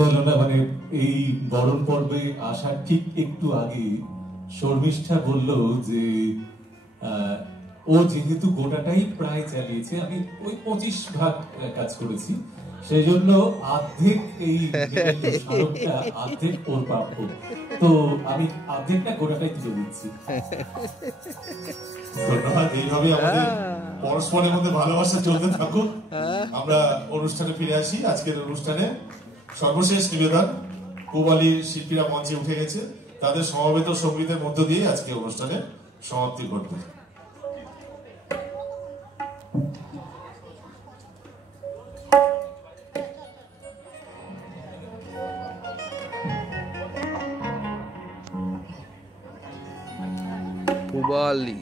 হলো না, মানে এই বরণ পর্বে আসার ঠিক একটু আগে শর্মিষ্ঠা বলল যে ও যেহেতু গোটাটাই প্রায় চালিয়েছে, আমি ওই 25 ভাগ কাজ করেছি, সেই জন্য অর্ধেক এই স্মারকটা অর্ধেক ওর প্রাপ্য। তো আমি অর্ধেকটা গোটাটাই তুলে দিচ্ছি। ধন্যবাদ। এইভাবে আমাদের পরস্পরের মধ্যে ভালোবাসা চলতে থাকুক। আমরা অনুষ্ঠানে ফিরে আসি। আজকের অনুষ্ঠানে সর্বশেষ নিবেদন, পূবালীর শিল্পীরা মঞ্চে উঠে গেছে, তাদের সমবেত সঙ্গীতের মধ্য দিয়ে আজকে অনুষ্ঠানে সমাপ্তি ঘটবে। Pubali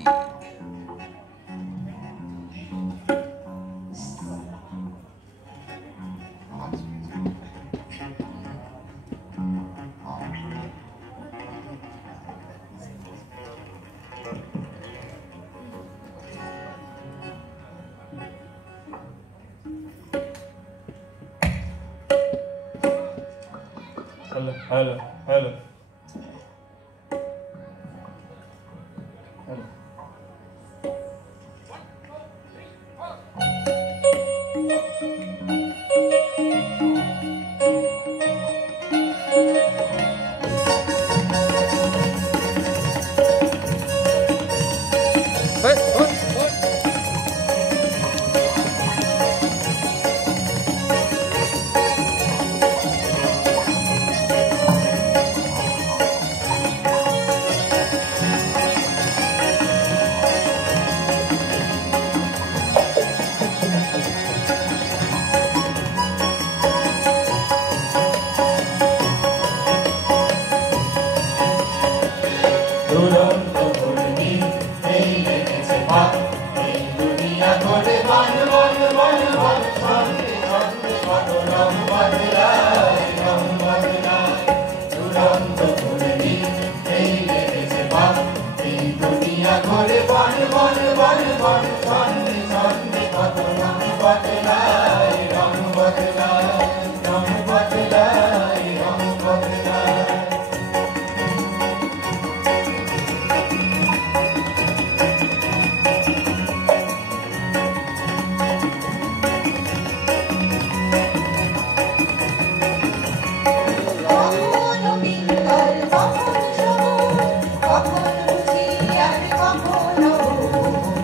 Hello, hello, hello. Hello.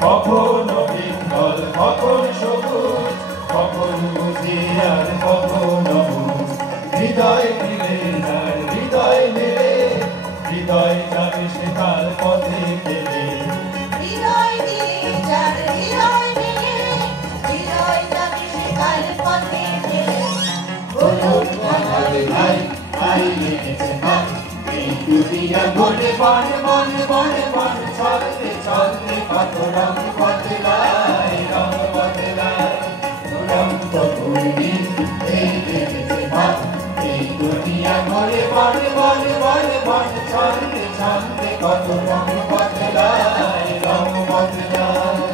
কখনো বিকল, কখন সবুজ, কখন বুঝি আর কখনো হৃদয় মিলে যার হৃদয় মিলে, হৃদয় যাবে সে তার পথে গেলে, হৃদয় দিয়ে যার হৃদয় মিলে, হৃদয় যাবে সে তার পথে গেলে। বলুন আমার ভাই, ভাই লেগেছে ভাই, এই দুনিয়া ঘটে বন বন বন বন, চলতে চলতে কত রং বদলায়, রং বদলায়। দুরন্ত ঘূর্ণি এই লেগেছে ভাই, এই দুনিয়া ঘটে বন বন বন বন, চলতে চলতে কত রং বদলায়, রং বদলায়।